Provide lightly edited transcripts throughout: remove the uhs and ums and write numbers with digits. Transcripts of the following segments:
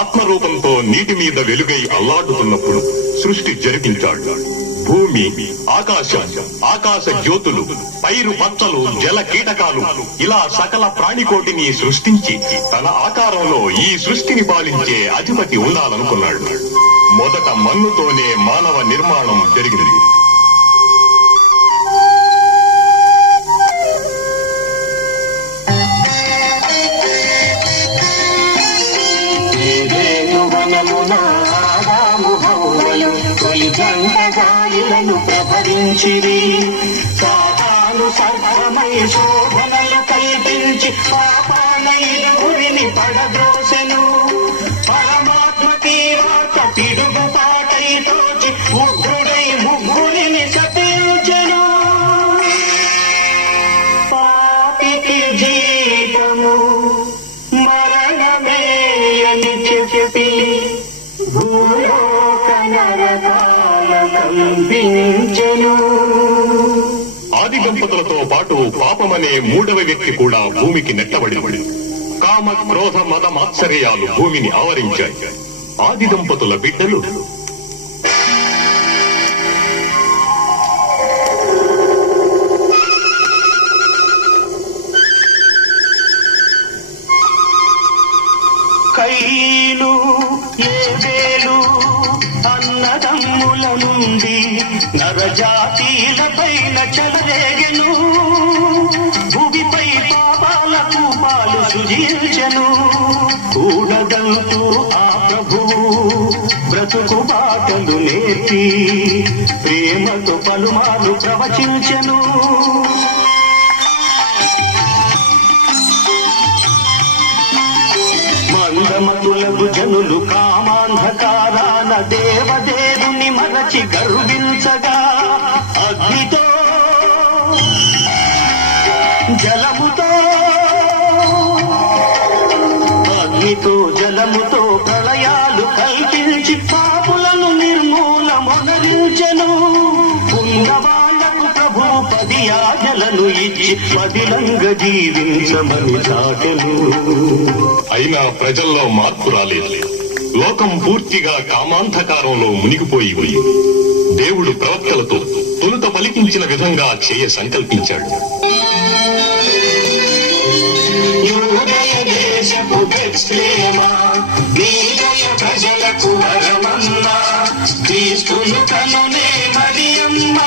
ఆత్మరూపంతో నీటి మీద వెలుగై అల్లాడుతున్నప్పుడు సృష్టి జరిపించాడు. భూమి, ఆకాశం, ఆకాశ జ్యోతులు, పైరు పచ్చలు, జల కీటకాలు, ఇలా సకల ప్రాణికోటిని సృష్టించి తన ఆకారంలో ఈ సృష్టిని పాలించే అధిపతి ఉండాలనుకున్నాడు. మొదట మన్నుతోనే మానవ నిర్మాణం జరిగింది. జంటగాయలను ప్రభరించిరి, సాతాను సర్వమై శోభనలు కల్పించి పాపానైదుగురిని పడద్రోసెను. పరమాత్మకి వార్త తిరుగుబాటై తోచి ఉగ్రుడై ముగ్గురిని శపించెను. పాపికి జీతము మరణమే అని చెప్పి ఆది దంపతులతో పాటు పాపమనే మూడవ వ్యక్తి కూడా భూమికి నెట్టబడి, కామ క్రోధ మద మాత్సర్యాలు భూమిని ఆవరించాయి. ఆది దంపతుల బిడ్డలు కయీను, ఏబేలు అన్నదమ్ముల నుండి నరజాతీల పైన చెలరేగెను. భూమిపై పాపాల కూపాలు సృజించెను. కూడదంటూ ఆ ప్రభువు బ్రతుకు బాటలు నేర్పి ప్రేమతో పలుమార్లు ప్రవచించెను. మందమతులకు జనులు కామాంధకారాన దేవదేవుని మరచి గర్వించగా, అగ్నితో జలముతో ప్రళయాలు కల్పించి పాపులను నిర్మూలమొనరించెను. ఉన్నవాళ్లకు ప్రభు 10 ఆజ్ఞలను ఇచ్చి పదిలంగా జీవించమని చాటెను. అయినా ప్రజల్లో మార్పు రాలేదు. లోకం పూర్తిగా కామాంధకారంలో మునిగిపోయి ఉంది. దేవుడు ప్రవక్తలతో తొలుత పలికించిన విధంగా చేయ సంకల్పించాడు. ప్రజలకు వరమన్నా క్రీస్తును కనునే మరియమ్మ,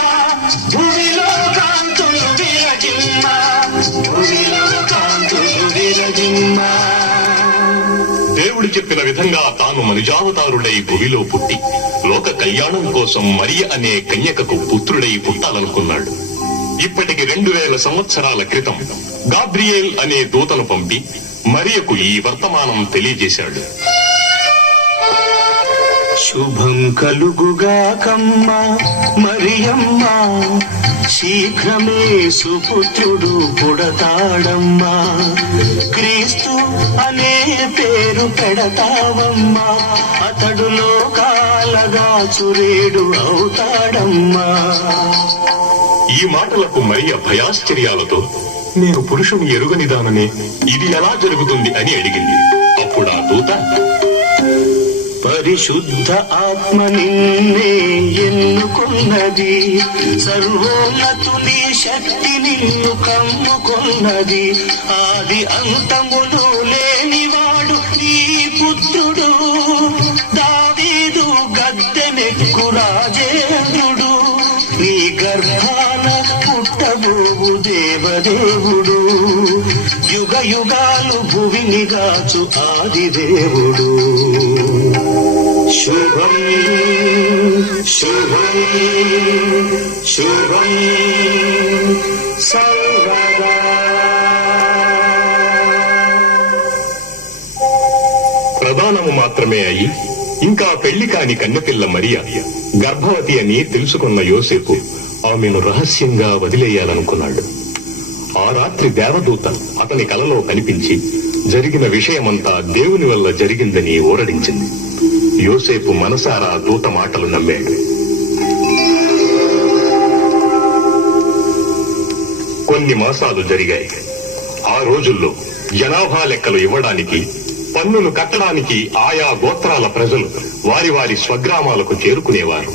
భూమిలో కాంతులు విరజిమ్మ, భూమిలో కాంతులు విరజిమ్మ. దేవుడు చెప్పిన విధంగా తాను మనుజావతారుడై భూమిలో పుట్టి లోక కళ్యాణం కోసం మరియ అనే కన్యకకు పుత్రుడై పుట్టాలనుకున్నాడు. ఇప్పటికి 2000 సంవత్సరాల క్రితం గాబ్రియేల్ అనే దూతను పంపి మరియకు ఈ వర్తమానం తెలియజేశాడు. శుభం కలుగుగాకమ్మా మరియమ్మ, శీఘ్రమే సుపుత్రుడు పుడతాడమ్మా. క్రీస్తు అనే పేరు పెడతావమ్మా, అతడు లోకాలగా చురేడు అవుతాడమ్మా. ఈ మాటలకు మరియ భయాశ్చర్యాలతో, నేను పురుషుని ఎరుగనిదాననే, ఇది ఎలా జరుగుతుంది అని అడిగింది. అప్పుడు ఆ దూత, పరిశుద్ధ ఆత్మ నిన్నే ఎన్నుకున్నది, సర్వోన్నతుని శక్తి నిన్ను కమ్ముకున్నది. ఆది అంతములు లేనివాడు ఈ పుత్రుడు, దావీదు గద్దెనెక్కు రాజేంద్రుడు. నీ గర్భాన పుట్టబోవు దేవదేవుడు, యుగ యుగాలు భువిని గాచు ఆదిదేవుడు. శుభం శుభం శుభం సర్వదా. ప్రధానము మాత్రమే అయి ఇంకా పెళ్లి కాని కన్నెపిల్ల మరియ గర్భవతి అని తెలుసుకున్న యోసేపు ఆమెను రహస్యంగా వదిలేయాలనుకున్నాడు. ఆ రాత్రి దేవదూత అతని కలలో కనిపించి జరిగిన విషయమంతా దేవుని వల్ల జరిగిందని ఊరడించింది. యోసేపు మనసారా దూత మాటలు నమ్మాడు. కొన్ని మాసాలు జరిగాయి. ఆ రోజుల్లో జనాభా లెక్కలు ఇవ్వడానికి పన్నులు కట్టడానికి ఆయా గోత్రాల ప్రజలు వారి వారి స్వగ్రామాలకు చేరుకునేవారు.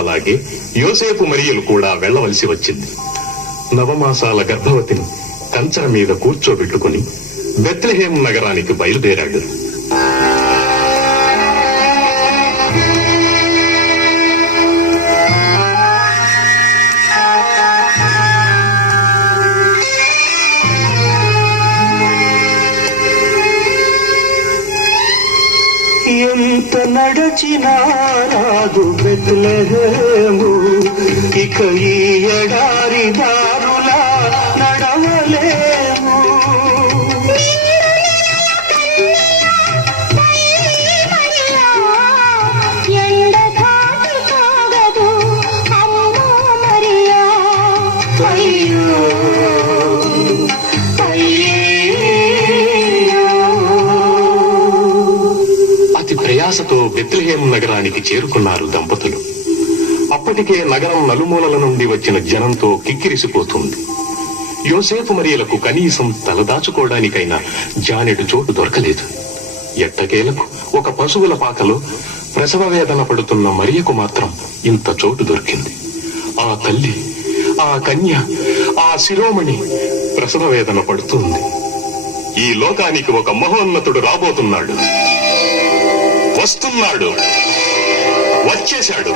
అలాగే యోసేపు మరియలు కూడా వెళ్లవలసి వచ్చింది. నవమాసాల గర్భవతిని కంచర మీద కూర్చోబెట్టుకుని బెత్లెహేం నగరానికి బయలుదేరాడు. ఎంత నడచినా రాదు బెత్లెహేము, ఇక ఈ ఎడారి దారులా నడవలేము. ప్రయాసతో బెత్లెహేం నగరానికి చేరుకున్నారు దంపతులు. అప్పటికే నగరం నలుమూలల నుండి వచ్చిన జనంతో కిక్కిరిసిపోతుంది. యోసేపు మరియలకు కనీసం తలదాచుకోవడానికైనా జానెడు చోటు దొరకలేదు. ఎట్టకేలకు ఒక పశువుల పాకలో ప్రసవ వేదన పడుతున్న మరియకు మాత్రం ఇంత చోటు దొరికింది. ఆ తల్లి, ఆ కన్య, ఆ శిరోమణి ప్రసవ వేదన పడుతుంది. ఈ లోకానికి ఒక మహోన్నతుడు రాబోతున్నాడు, వస్తున్నాడు, వచ్చేశాడు.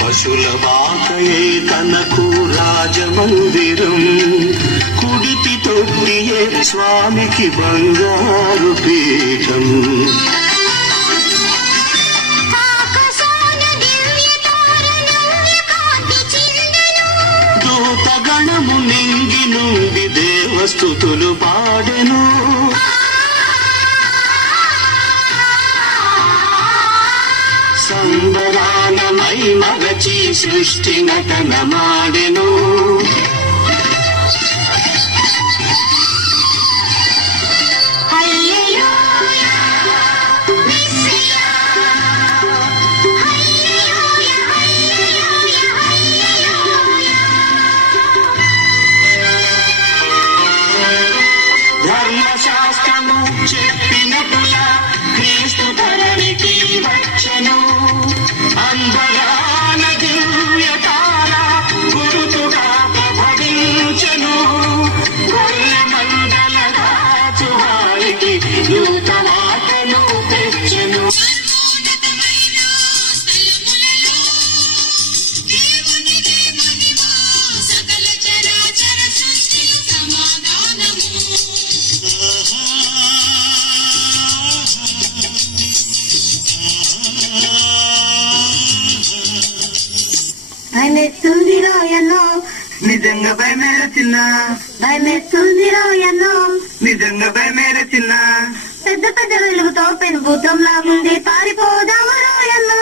పశుల బాకయే తనకు రాజమందిరం, కుడితి తొట్టియే స్వామికి బంగారు పీఠం. దూతగణము నింగి నుండి దేవస్తుతులు పాడెను. సంబరానమై మరచి సృష్టి నటన మాడెను. ధర్మశాస్త్రము చెప్పినట్టులా క్రీస్తు ధరణికి వచ్చెను. అంబరాన దివ్యతార గురుతుగా ప్రభవించెను. గొర్రె మందల రాజు వారికి దూత వార్తను తెచ్చెను. భయమేస్తుంది రాయన్నో, నిజంగా భయమేర చిన్న, భయమేస్తుంది రాయన్నో, నిజంగా భయమేర చిన్న. పెద్ద పెద్ద వెలుగుతో పెనుభూతం లాగుంది పారిపోదాము రాయన్నో,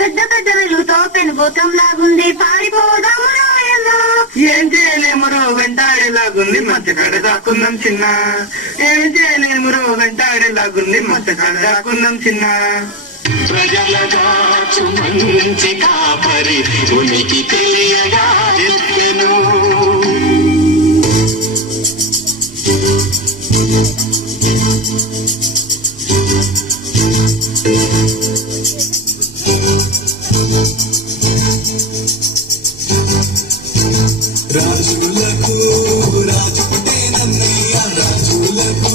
పెద్ద పెద్ద వెలుగుతో పెనుభూతం లాగుంది పారిపోదాము రాయన్నో. ఏం చేయలేమురో వెంటాడేలాగుంది మధ్యకాడ దాక్కున్నాం చిన్న, ఏం చేయలేమురో వెంటాడేలాగుంది మధ్యకాడ దాక్కున్నాం చిన్న. ప్రజలగా మంచి కాపరి ఉనికి తెలియగా ఎత్తెను. రాజులకు రాజు పుట్టేనన్నయ్య, రాజులకు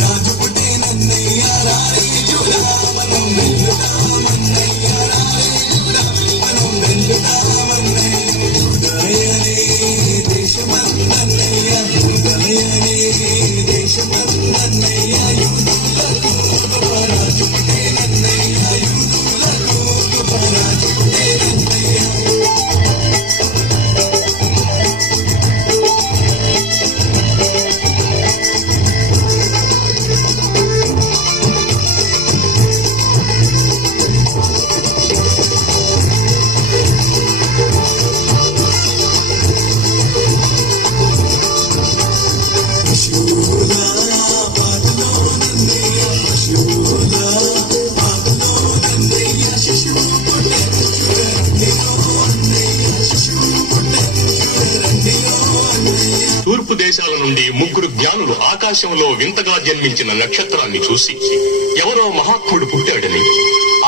రాజు పుట్టేనన్నయ్య. రాజులా మనం వెళ్దామన్నయ్య, రాజులా మనం వెళ్దామన్నయ్య. ఉదయనే దేశమన్నయ్య, ఉదయనే దేశమన్నయ్య. యూదులకు రాజు పుట్టేనన్నయ్య, యూదులకు రాజు పుట్టేనన్నయ్య. తూర్పు దేశాల నుండి ముగ్గురు జ్ఞానులు ఆకాశంలో వింతగా జన్మించిన నక్షత్రాన్ని చూసి ఎవరో మహాత్ముడు పుట్టాడని,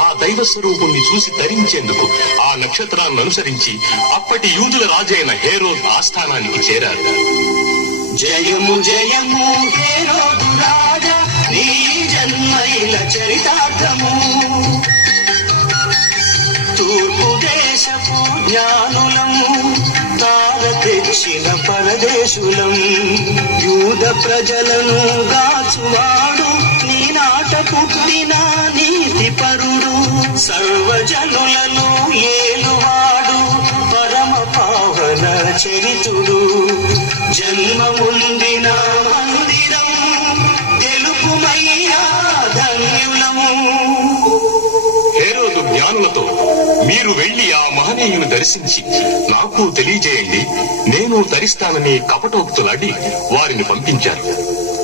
ఆ దైవ స్వరూపుణ్ణి చూసి తరించేందుకు ఆ నక్షత్రాన్ని అనుసరించి అప్పటి యూదుల రాజైన హేరోద్ ఆస్థానానికి చేరారు. జయము జయము హేరోదు రాజా, నీ జన్మైల చరితార్థము. తూర్పు దేశపు జ్ఞానులము, తార తెచ్చిన పరదేశులం. యూద ప్రజలను గాచువాడు, నీ నాట పుట్టిన నీతి పరుడు. సర్వజనులను ఏలువాడు, పరమ పావన చరితుడు. జన్మముందిన మందిరం, తెలుపుమయ్యా ధన్యులము. హేరోదు జ్ఞానులతో, మీరు వెళ్లి ఆ మహనీయుని దర్శించి నాకు తెలియజేయండి, నేను తరిస్తానని కపటోక్తులాడి వారిని పంపించారు.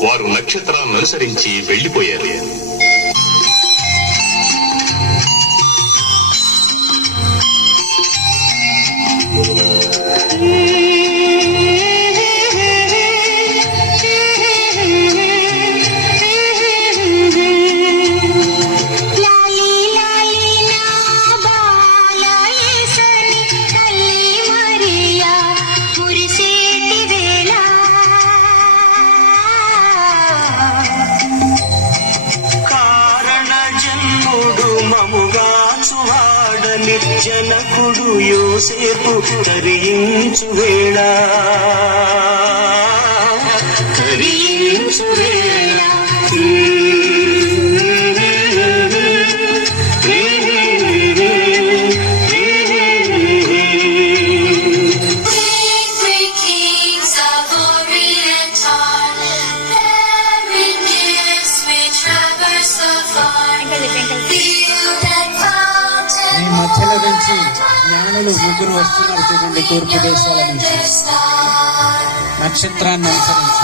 వారు నక్షత్రాన్ని అనుసరించి వెళ్లిపోయారు. జనకుడు యోసేపు తరించు వేళ, తరించు వేళ. మధ్యలో నుంచి జ్ఞానులు ముగ్గురు వస్తున్నారు చూడండి, తూర్పు దేశాల నుంచి నక్షత్రాన్ని అనుసరించి.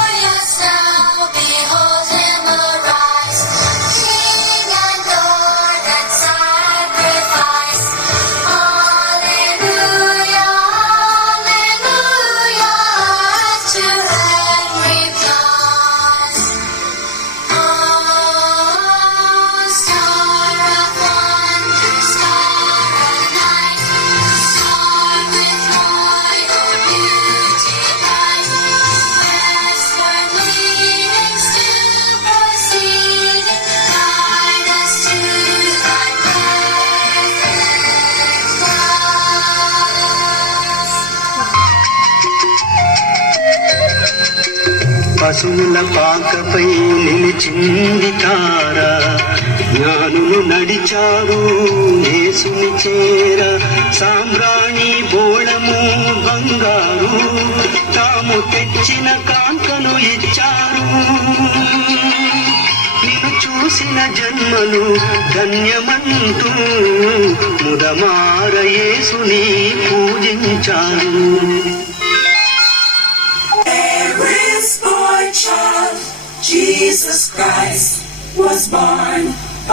పశువుల పాకపై నిలిచింది తార, జ్ఞానులు నడిచారు యేసుని చేర. సామ్రాణి బోళము బంగారు, తాము తెచ్చిన కాంకను ఇచ్చారు. నిన్ను చూసిన జన్మలు ధన్యమంటూ ముదమార యేసుని పూజించారు. Child, Jesus Christ was born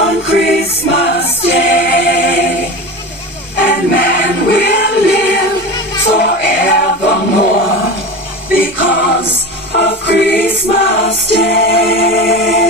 on Christmas Day, and man will live forevermore because of Christmas Day.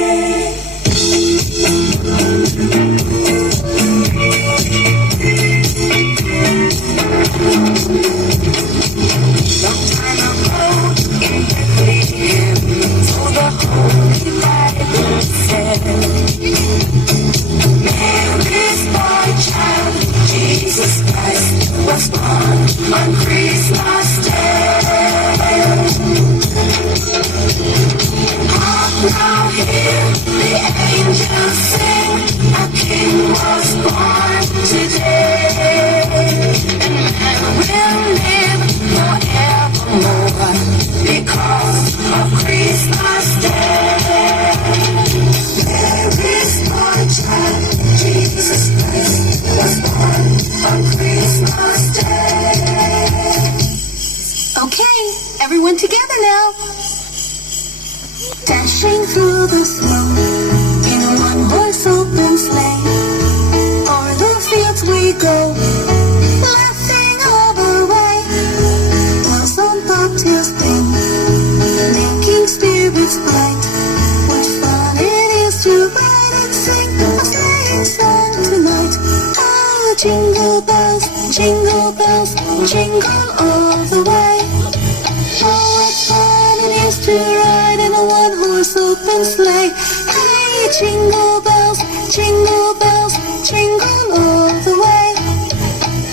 Mary's boy child, Jesus Christ, was born on Christmas Day. Hark now, hear the angels sing, a King was born today, and man will live forevermore because of Christmas Day. Mary's boy child, Jesus Christ, was born on Christmas Day. Okay, everyone together now. Dashing through the snow in a one-horse open sleigh, o'er the fields we go, laughing all the way. Bells on bobtails ring, jingle all the way. Oh, what fun it is to ride in a one-horse open sleigh. Hey, jingle bells, jingle all the way.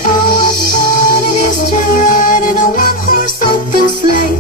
Oh, what fun it is to ride in a one-horse open sleigh.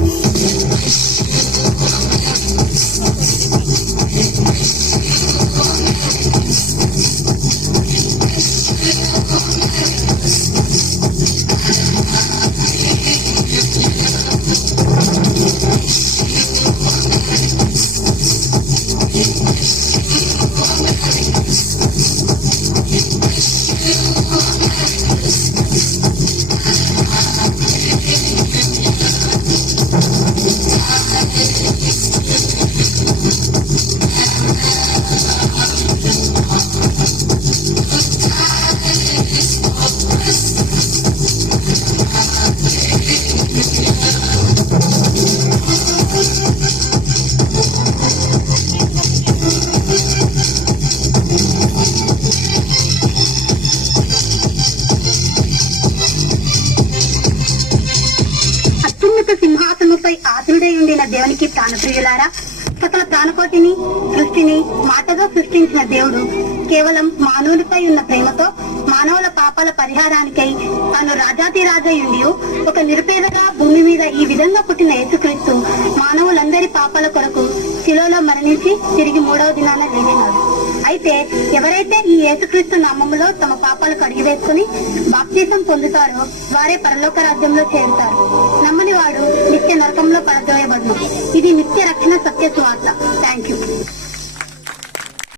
అత్యున్నత సింహాసనముపై ఆతుడై ఉండిన దేవునికి ప్రాణప్రియులారా, సకల ప్రాణకోటిని సృష్టిని మాటగా సృష్టించిన దేవుడు కేవలం మానవుడిపై ఉన్న ప్రేమతో మానవుల పాపాల పరిహారానికై తాను రాజాతిరాజయుండి ఒక నిరుపేదగా భూమి మీద ఈ విధంగా పుట్టిన యేసుక్రీస్తు మానవులందరి పాపాల కొరకు శిలువలో మరణించి తిరిగి 3వ దినాన లేచినాడు. అయితే ఎవరైతే ఈ యేసుక్రీస్తు నామములో తమ పాపాలు కడిగివేసుకుని బాప్తిసం పొందుతారో వారే పరలోక రాజ్యంలో చేరుతారు. నమ్మని వాడు నిత్య నరకంలో పడద్రోయబడును. ఇది నిత్య రక్షణ సత్య సువార్త. Thank you.